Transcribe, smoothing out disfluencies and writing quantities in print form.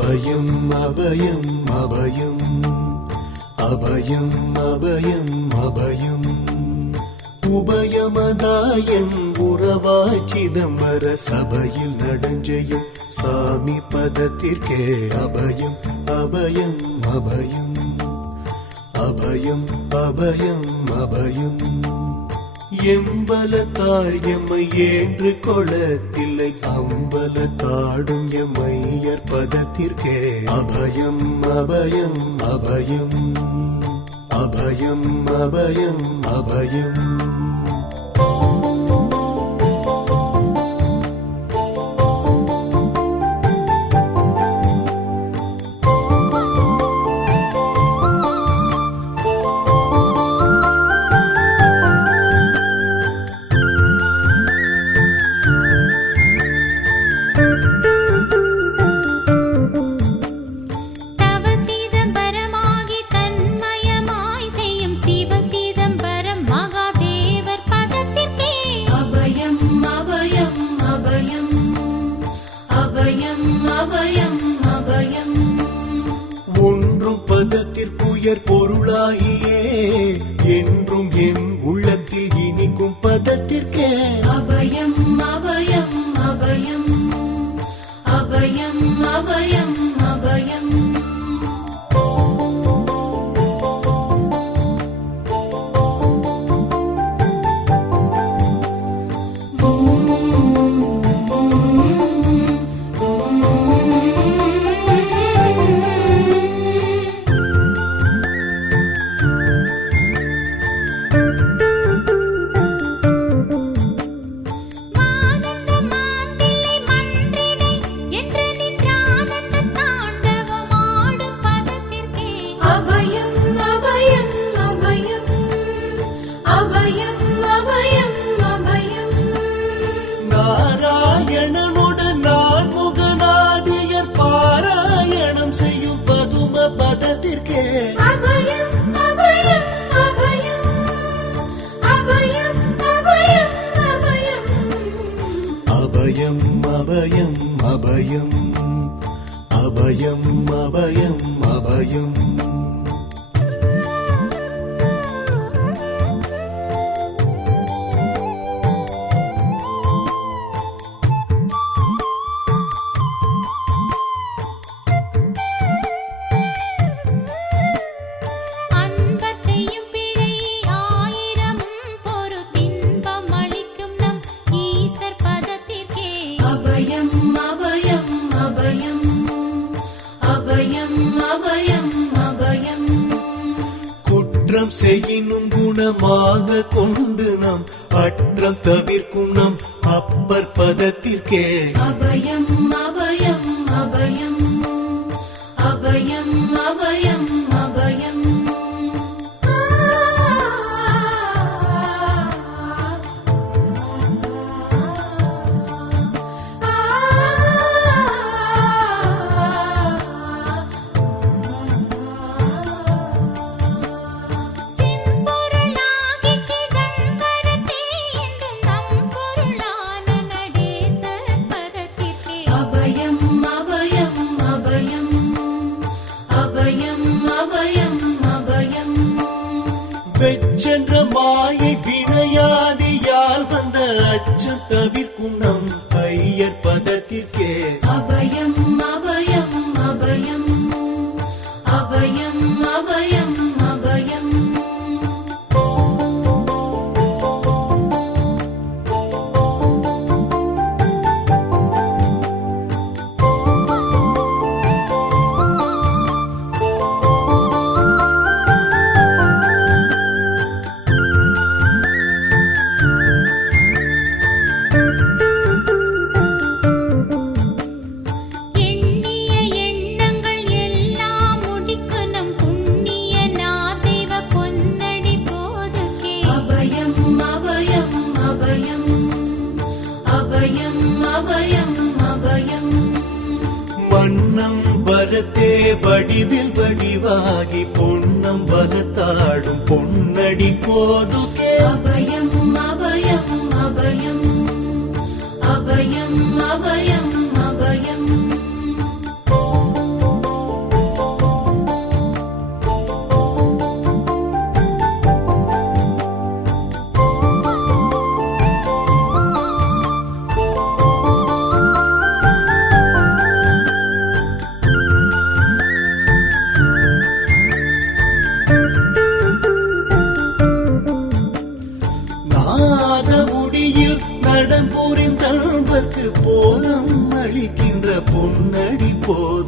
அபயம் அபயம் அபயம் அபயம் அபயம் அபயம் உபயமதாயம் உறவாய் சிதம்பர சபையில் நடஞ்செய்யும் சாமி பதத்திற்கே அபயம் அபயம் அபயம் அபயம் அபயம் அபயம் எம்பலத்தாள் எம்மை ஏன்று கொளத்தில்லை அம்பலத்தாடும் எம்மையர் பதத்திற்கே அபயம் அபயம் அபயம் அபயம் அபயம் அபயம் ஒன்றும் பதத்திற்குயர் பொருளாகியே என்றும் என் உள்ளத்தில் இனிக்கும் பதத்திற்கே அபயம் அபயம் அபயம் அபயம் அபயம் அபயம் நாராயணனுடன் நான் முகநாதியர் பாராயணம் செய்யும் பதும பதத்திற்கே அபயம் அபயம் அபயம் அபயம் அபயம் அபயம் அபயம் அபயம் அபயம் அபயம் அபயம் அபயம் குற்றம் செய்யினும் குணமாக கொண்டு நாம் அற்றம் தவிர்க்கும் நம் அப்பர் பதத்திற்கே அபயம் அபயம் அபயம் அபயம் அபயம் அபயம் வெச்சென்ற மாயை வினையாதியால் வந்த அச்சம் தவிர்க்கும் நம் ஐயர் பதத்திற்கே அபயம் அபயம் அபயம் அபயம் அபயம் அபயம் மன்னம் வரத்தே வடிவில் வடிவாகி பொன்னம் பலத்தாடும் பொன்னடி போதுகே அபயம் அபயம் அபயம் அபயம் அபயம் அபயம் மாத முடியில் நடம் புரிந்தல்வர்க்கு போதம் அளிக்கின்ற பொன்னடி போதும்